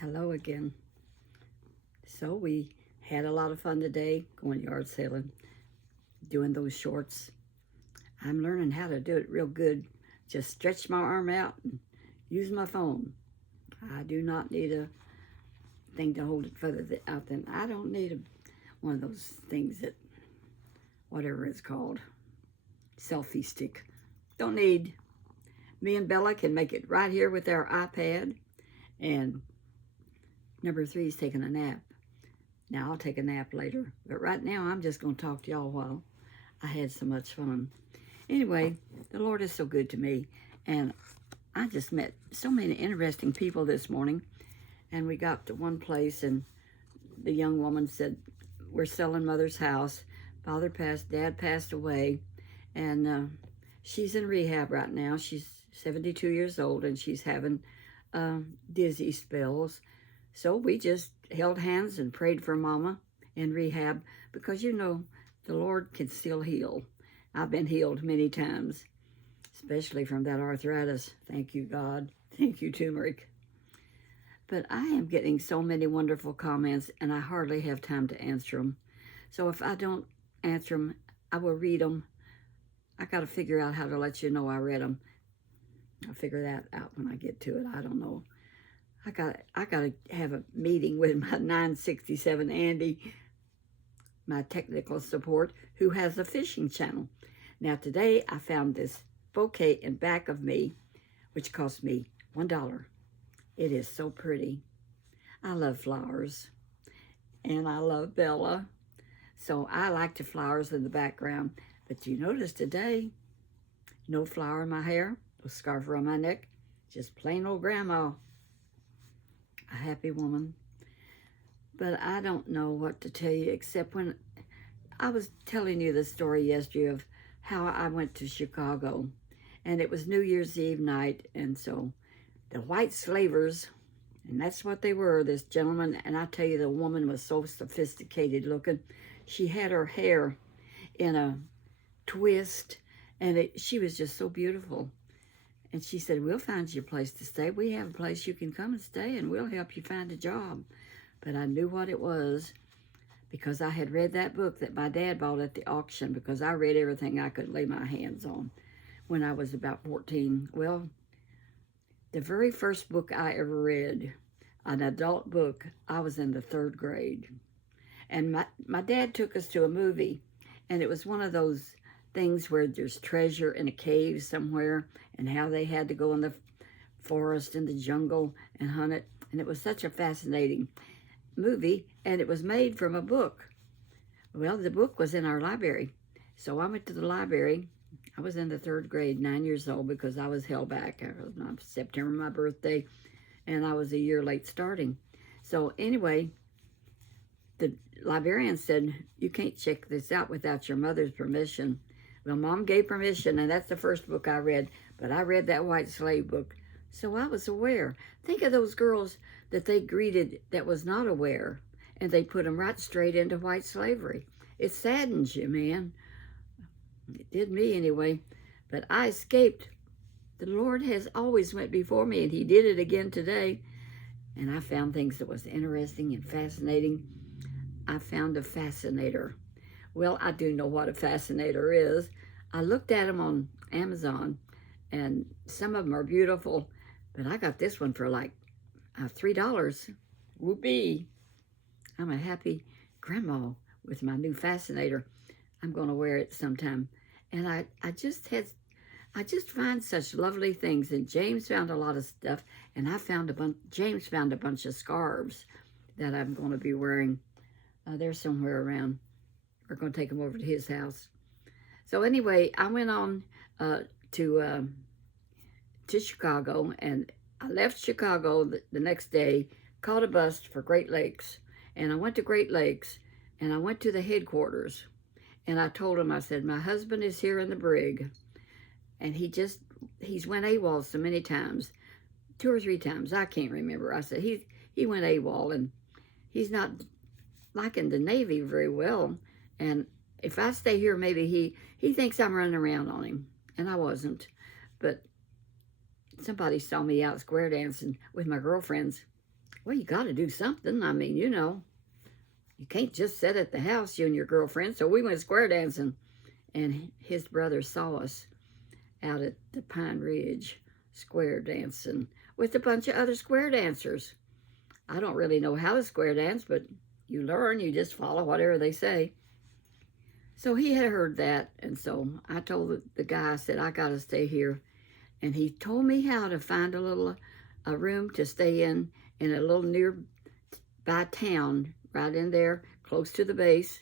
Hello again. So we had a lot of fun today going yard sailing, doing those shorts. I'm learning how to do it real good. Just stretch my arm out and use my phone. I do not need a thing to hold it further out than I don't need one of those things that, whatever it's called, selfie stick. Don't need. Me and Bella can make it right here with our iPad. And number 3 is taking a nap. Now, I'll take a nap later, but right now I'm just going to talk to y'all while I had so much fun. Anyway, the Lord is so good to me, and I just met so many interesting people this morning, and we got to one place, and the young woman said, we're selling Mother's house. Father passed, Dad passed away, and she's in rehab right now. She's 72 years old, and she's having dizzy spells. So we just held hands and prayed for Mama in rehab because, the Lord can still heal. I've been healed many times, especially from that arthritis. Thank you, God. Thank you, turmeric. But I am getting so many wonderful comments, and I hardly have time to answer them. So if I don't answer them, I will read them. I got to figure out how to let you know I read them. I'll figure that out when I get to it. I don't know. I got to have a meeting with my 967 Andy, my technical support, who has a fishing channel. Now today I found this bouquet in back of me, which cost me $1. It is so pretty. I love flowers, and I love Bella, so I like the flowers in the background. But you notice today, no flower in my hair, no scarf around my neck, just plain old grandma. A happy woman. But I don't know what to tell you except when I was telling you the story yesterday of how I went to Chicago, and it was New Year's Eve night, and so the white slavers, and that's what they were, this gentleman, and I tell you, the woman was so sophisticated looking. She had her hair in a twist, and she was just so beautiful. And she said, we'll find you a place to stay. We have a place you can come and stay, and we'll help you find a job. But I knew what it was because I had read that book that my dad bought at the auction, because I read everything I could lay my hands on when I was about 14. Well, the very first book I ever read, an adult book, I was in the 3rd grade. And my dad took us to a movie, and it was one of those things where there's treasure in a cave somewhere, and how they had to go in the forest, in the jungle, and hunt it. And it was such a fascinating movie, and it was made from a book. Well, the book was in our library. So I went to the library. I was in the 3rd grade, 9 years old, because I was held back. It was September, my birthday, and I was a year late starting. So anyway, the librarian said, you can't check this out without your mother's permission. Well, Mom gave permission, and that's the first book I read. But I read that white slave book, so I was aware. Think of those girls that they greeted that was not aware, and they put them right straight into white slavery. It saddens you, man. It did me anyway. But I escaped. The Lord has always went before me, and he did it again today. And I found things that was interesting and fascinating. I found a fascinator. Well, I do know what a fascinator is. I looked at them on Amazon, and some of them are beautiful, but I got this one for like $3. Whoopee. I'm a happy grandma with my new fascinator. I'm going to wear it sometime. And I just find such lovely things. And James found a lot of stuff, and James found a bunch of scarves that I'm going to be wearing. They're somewhere around. We're going to take them over to his house. So anyway, I went on to Chicago, and I left Chicago the next day, caught a bus for Great Lakes, and I went to Great Lakes, and I went to the headquarters, and I told him, I said, my husband is here in the brig, and he's went AWOL so many times, 2 or 3 times, I can't remember. I said, he went AWOL, and he's not liking the Navy very well, and if I stay here, maybe he thinks I'm running around on him, and I wasn't. But somebody saw me out square dancing with my girlfriends, Well, you got to do something. I mean, you can't just sit at the house, you and your girlfriend. So we went square dancing, and his brother saw us out at the Pine Ridge square dancing with a bunch of other square dancers. I don't really know how to square dance, but you learn, you just follow whatever they say. So he had heard that, and so I told the guy, I said, I got to stay here. And he told me how to find a room to stay in a little nearby town, right in there, close to the base.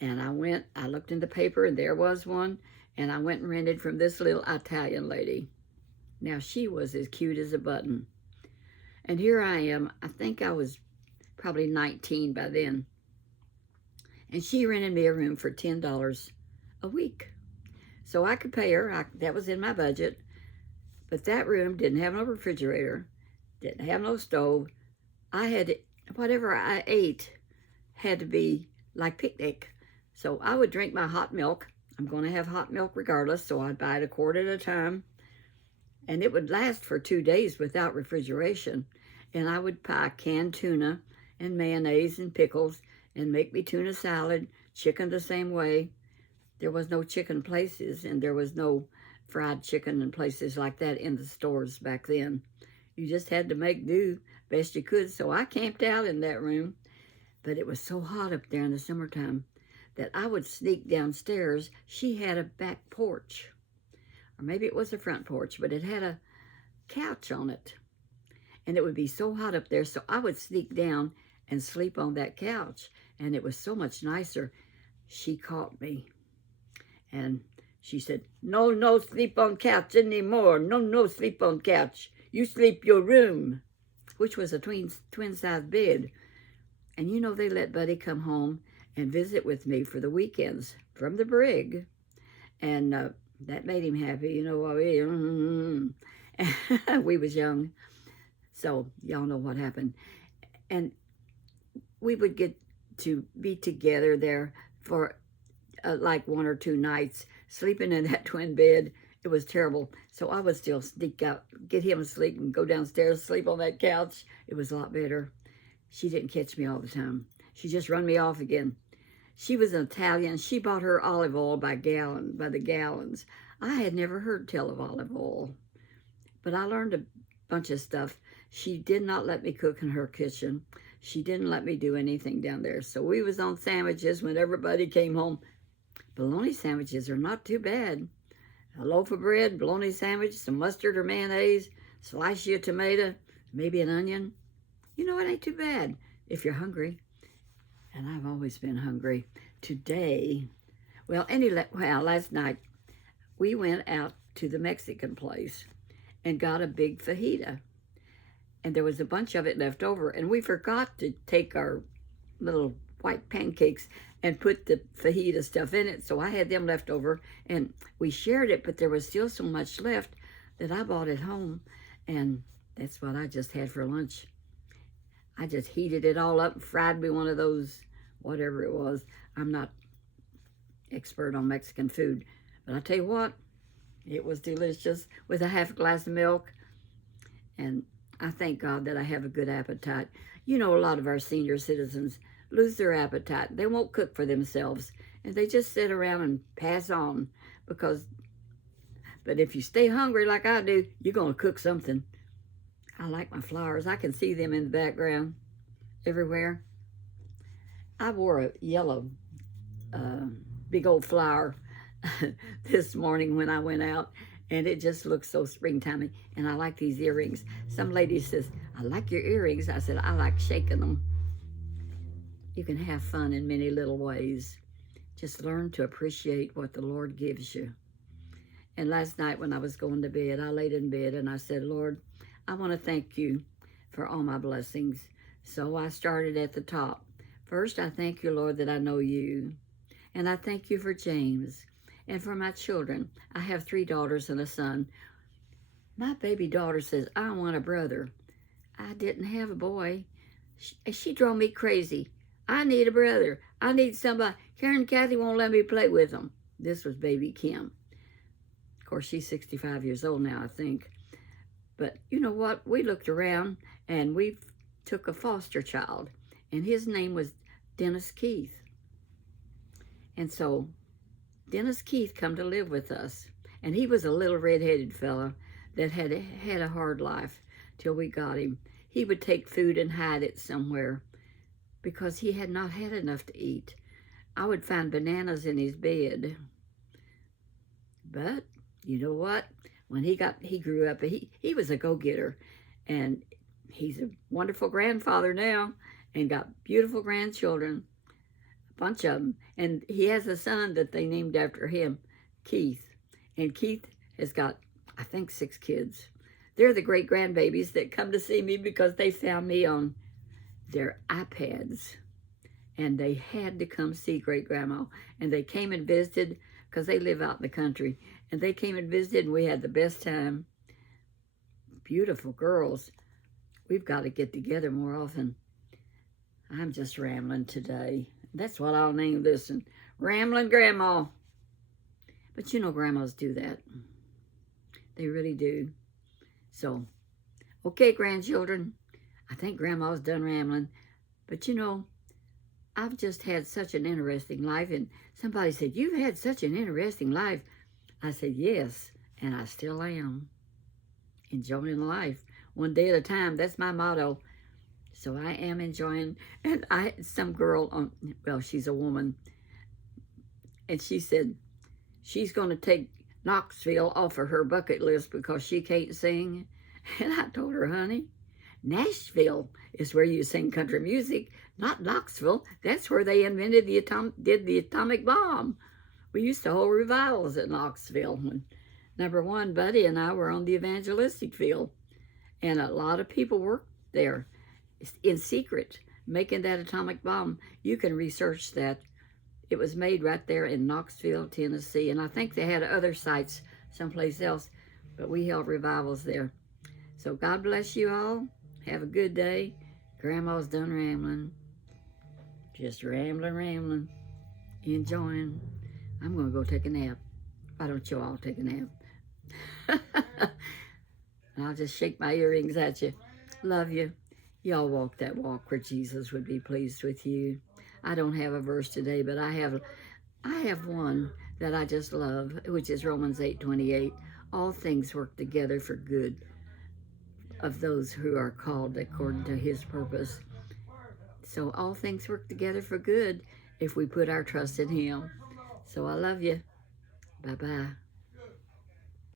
And I looked in the paper, and there was one, and I went and rented from this little Italian lady. Now, she was as cute as a button. And here I am. I think I was probably 19 by then. And she rented me a room for $10 a week. So I could pay her. That was in my budget. But that room didn't have no refrigerator, didn't have no stove. Whatever I ate had to be like picnic. So I would drink my hot milk. I'm going to have hot milk regardless, so I'd buy it a quart at a time. And it would last for 2 days without refrigeration. And I would buy canned tuna and mayonnaise and pickles and make me tuna salad, chicken the same way. There was no chicken places, and there was no fried chicken and places like that in the stores back then. You just had to make do best you could. So I camped out in that room, but it was so hot up there in the summertime that I would sneak downstairs. She had a back porch, or maybe it was a front porch, but it had a couch on it. And it would be so hot up there, so I would sneak down and sleep on that couch. And it was so much nicer. She caught me, and she said, no sleep on couch anymore. No sleep on couch. You sleep your room, which was a twin-size bed. And they let Buddy come home and visit with me for the weekends from the brig. And that made him happy. We was young. So y'all know what happened. And we would get to be together there for like 1 or 2 nights, sleeping in that twin bed. It was terrible. So I would still sneak out, get him asleep, and go downstairs, sleep on that couch. It was a lot better. She didn't catch me all the time. She just run me off again. She was an Italian. She bought her olive oil by the gallons. I had never heard tell of olive oil, but I learned a bunch of stuff. She did not let me cook in her kitchen. She didn't let me do anything down there. So we was on sandwiches when everybody came home. Bologna sandwiches are not too bad. A loaf of bread, bologna sandwich, some mustard or mayonnaise, slice you a tomato, maybe an onion. It ain't too bad if you're hungry. And I've always been hungry. Today, last night, we went out to the Mexican place and got a big fajita. And there was a bunch of it left over, and we forgot to take our little white pancakes and put the fajita stuff in it, so I had them left over, and we shared it, but there was still so much left that I bought it home, and that's what I just had for lunch. I just heated it all up and fried me one of those, whatever it was. I'm not expert on Mexican food, but I'll tell you what, it was delicious with a half glass of milk, and I thank God that I have a good appetite. A lot of our senior citizens lose their appetite. They won't cook for themselves, and they just sit around and pass on but if you stay hungry like I do, you're going to cook something. I like my flowers. I can see them in the background everywhere. I wore a yellow big old flower this morning when I went out, and it just looks so springtimey. And I like these earrings. Some lady says, I like your earrings. I said, I like shaking them. You can have fun in many little ways. Just learn to appreciate what the Lord gives you. And last night when I was going to bed, I laid in bed and I said, Lord, I want to thank you for all my blessings. So I started at the top. First, I thank you, Lord, that I know you. And I thank you for James and for my children. I have 3 daughters and a son. My baby daughter says, I want a brother. I didn't have a boy. She drove me crazy. I need a brother. I need somebody. Karen and Kathy won't let me play with them. This was baby Kim. Of course, she's 65 years old now, I think. But you know what? We looked around and we took a foster child, and his name was Dennis Keith. And so Dennis Keith come to live with us, and he was a little red-headed fella that had a hard life till we got him. He would take food and hide it somewhere because he had not had enough to eat. I would find bananas in his bed. But you know what? When he grew up, he was a go-getter, and he's a wonderful grandfather now and got beautiful grandchildren, a bunch of them. And he has a son that they named after him, Keith. And Keith has got, I think, 6 kids. They're the great-grandbabies that come to see me because they found me on their iPads. And they had to come see great-grandma. And they came and visited because they live out in the country. And they came and visited, and we had the best time. Beautiful girls. We've got to get together more often. I'm just rambling today. That's what I'll name this one. Rambling Grandma. But you know grandmas do that. They really do. So, okay, grandchildren. I think Grandma's done rambling. But you know, I've just had such an interesting life. And somebody said, "You've had such an interesting life." I said, "Yes, and I still am. Enjoying life. One day at a time." That's my motto. So I am enjoying. And some girl, well, she's a woman. And she said she's going to take Knoxville off of her bucket list because she can't sing. And I told her, "Honey, Nashville is where you sing country music, not Knoxville. That's where they invented did the atomic bomb. We used to hold revivals at Knoxville when number one, Buddy and I were on the evangelistic field. And a lot of people worked there in secret, making that atomic bomb. You can research that. It was made right there in Knoxville, Tennessee. And I think they had other sites someplace else, but we held revivals there. So God bless you all. Have a good day. Grandma's done rambling. Just rambling, enjoying. I'm going to go take a nap. Why don't you all take a nap? And I'll just shake my earrings at you. Love you. Y'all walk that walk where Jesus would be pleased with you. I don't have a verse today, but I have one that I just love, which is Romans 8:28. All things work together for good of those who are called according to his purpose. So all things work together for good if we put our trust in him. So I love you. Bye-bye.